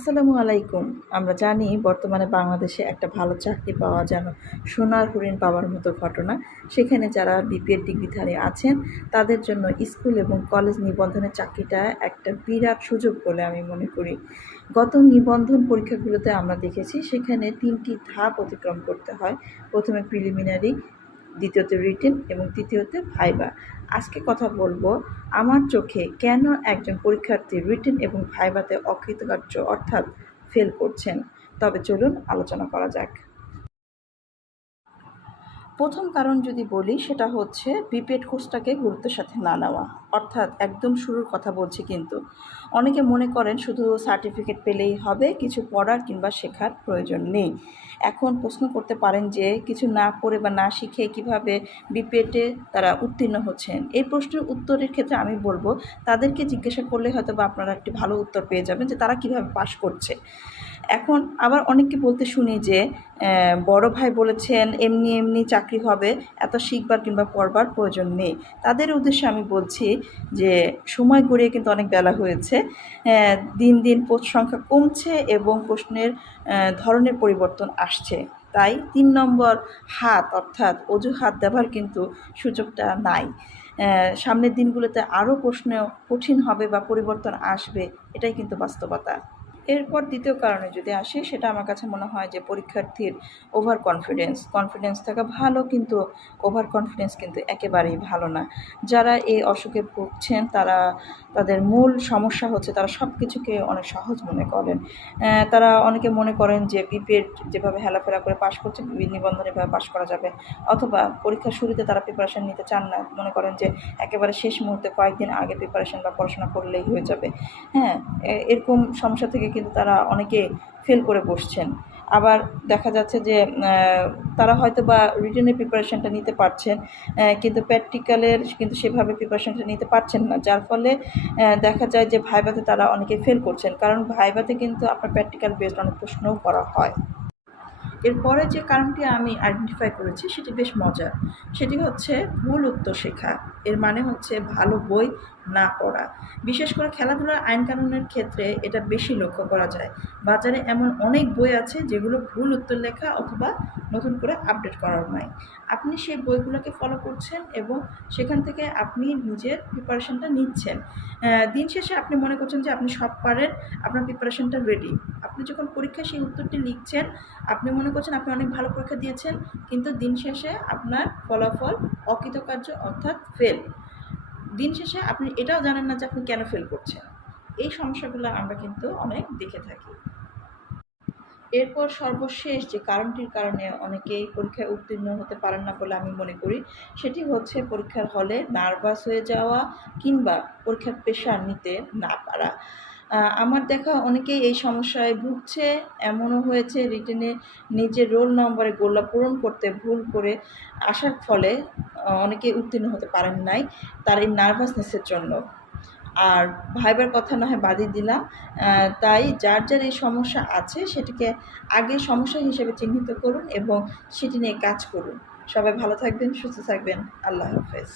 আসসালামু আলাইকুম। আমরা জানি বর্তমানে বাংলাদেশে একটা ভালো চাকরি পাওয়া যেন সোনার হরিণ পাওয়ার মতো ঘটনা। সেখানে যারা বিপিএড ডিগ্রিধারী আছেন, তাদের জন্য স্কুল এবং কলেজ নিবন্ধনের চাকরিটা একটা বিরাট সুযোগ বলে আমি মনে করি। গত নিবন্ধন পরীক্ষাগুলোতে আমরা দেখেছি, সেখানে তিনটি ধাপ অতিক্রম করতে হয়। প্রথমে প্রিলিমিনারি দ্বিতীয়তে রিটেন এবং তৃতীয়তে ভাইবা আজকে কথা বলব, আমার চোখে কেন একজন পরীক্ষার্থী রিটেন এবং ভাইবাতে অকৃতকার্য অর্থাৎ ফেল করছেন? তবে চলুন আলোচনা করা যাক। প্রথম কারণ যদি বলি, সেটা হচ্ছে বিপিএড কোর্সটাকে গুরুত্বের সাথে না নেওয়া। অর্থাৎ একদম শুরুর কথা বলছি কিন্তু। অনেকে মনে করেন শুধু সার্টিফিকেট পেলেই হবে, কিছু পড়ার কিংবা শেখার প্রয়োজন নেই। এখন প্রশ্ন করতে পারেন যে, কিছু না পড়ে বা না শিখে কীভাবে বিপিএডে তারা উত্তীর্ণ হচ্ছেন? এই প্রশ্নের উত্তরের ক্ষেত্রে আমি বলব, তাদেরকে জিজ্ঞাসা করলে হয়তো বা আপনারা একটি ভালো উত্তর পেয়ে যাবেন যে তারা কীভাবে পাশ করছে। এখন আবার অনেককে বলতে শুনি যে বড় ভাই বলেছেন, এমনি এমনি চাকরি হবে, এত শিখবার কিংবা পড়বার প্রয়োজন নেই। তাদের উদ্দেশ্যে আমি বলছি যে, সময় গড়িয়ে কিন্তু অনেক বেলা হয়েছে। দিন দিন পোস্ট সংখ্যা কমছে এবং প্রশ্নের ধরনের পরিবর্তন আসছে। তাই তিন নম্বর হাত, অর্থাৎ অজুহাত দেওয়ার কিন্তু সুযোগটা নাই। সামনের দিনগুলোতে আরও প্রশ্ন কঠিন হবে বা পরিবর্তন আসবে, এটাই কিন্তু বাস্তবতা। এরপর দ্বিতীয় কারণে যদি আসি, সেটা আমার কাছে মনে হয় যে পরীক্ষার্থীর ওভার কনফিডেন্স কনফিডেন্স থাকা ভালো কিন্তু ওভার কনফিডেন্স কিন্তু একেবারেই ভালো না। যারা এই অসুখে ভুগছেন, তারা, তাদের মূল সমস্যা হচ্ছে তারা সব কিছুকে অনেক সহজ মনে করেন। তারা অনেকে মনে করেন যে বিপিএড যেভাবে হেলাফেলা করে পাশ করছে নিবন্ধন এভাবে পাশ করা যাবে। অথবা পরীক্ষার শুরুতে তারা প্রিপারেশান নিতে চান না, মনে করেন যে একেবারে শেষ মুহূর্তে কয়েকদিন আগে প্রিপারেশান বা পড়াশোনা করলেই হয়ে যাবে। হ্যাঁ এরকম সমস্যা থেকে কিন্তু তারা অনেকে ফেল করে বসছেন। আবার দেখা যাচ্ছে যে তারা হয়তো বা রিটেনের প্রিপারেশানটা নিতে পারছেন কিন্তু প্র্যাকটিক্যালের কিন্তু সেভাবে প্রিপারেশানটা নিতে পারছেন না। যার ফলে দেখা যায় যে ভাইবাতে তারা অনেকে ফেল করছেন। কারণ ভাইবাতে কিন্তু আপনার প্র্যাকটিক্যাল বেসড অনেক প্রশ্নও করা হয়। এরপরে যে কারণটি আমি আইডেন্টিফাই করেছি, সেটি বেশ মজার। সেটি হচ্ছে ভুল উত্তর শেখা। এর মানে হচ্ছে ভালো বই না পড়া। বিশেষ করে খেলাধুলার আইন কানুনের ক্ষেত্রে এটা বেশি লক্ষ্য করা যায়। বাজারে এমন অনেক বই আছে যেগুলো ভুল উত্তর লেখা অথবা নতুন করে আপডেট করার নাই আপনি সেই বইগুলোকে ফলো করছেন এবং সেখান থেকে আপনি নিজের প্রিপারেশনটা নিচ্ছেন। দিন শেষে আপনি মনে করছেন যে আপনি সব পারেন, আপনার প্রিপারেশনটা রেডি আপনি যখন পরীক্ষায় সেই উত্তরটি লিখছেন, আপনি মনে করছেন আপনি অনেক ভালো পরীক্ষা দিয়েছেন, কিন্তু দিন শেষে আপনার ফলাফল অকৃতকার্য অর্থাৎ ফেল দিন শেষে আপনি এটাও জানেন না যে আপনি কেন ফেল করছেন। এই সমস্যাগুলো আমরা কিন্তু অনেক দেখে থাকি। এরপর সর্বশেষ যে কারণটির কারণে অনেকেই পরীক্ষায় উত্তীর্ণ হতে পারেন না বলে আমি মনে করি, সেটি হচ্ছে পরীক্ষার হলে নার্ভাস হয়ে যাওয়া কিংবা পরীক্ষার প্রেশার নিতে না পারা। আমার দেখা অনেকেই এই সমস্যায় ভুগছে, এমনও হয়েছে রিটেনে নিজের রোল নম্বরে গোল্লা পূরণ করতে ভুল করে আসার ফলে অনেকে উত্তীর্ণ হতে পারেন নাই তার এই নার্ভাসনেসের জন্য। আর ভাইবার কথা না হয় বাদই দিলাম। তাই যার যার এই সমস্যা আছে সেটিকে আগে সমস্যা হিসেবে চিহ্নিত করুন এবং সেটি নিয়ে কাজ করুন। সবাই ভালো থাকবেন, সুস্থ থাকবেন। আল্লাহ হাফেজ।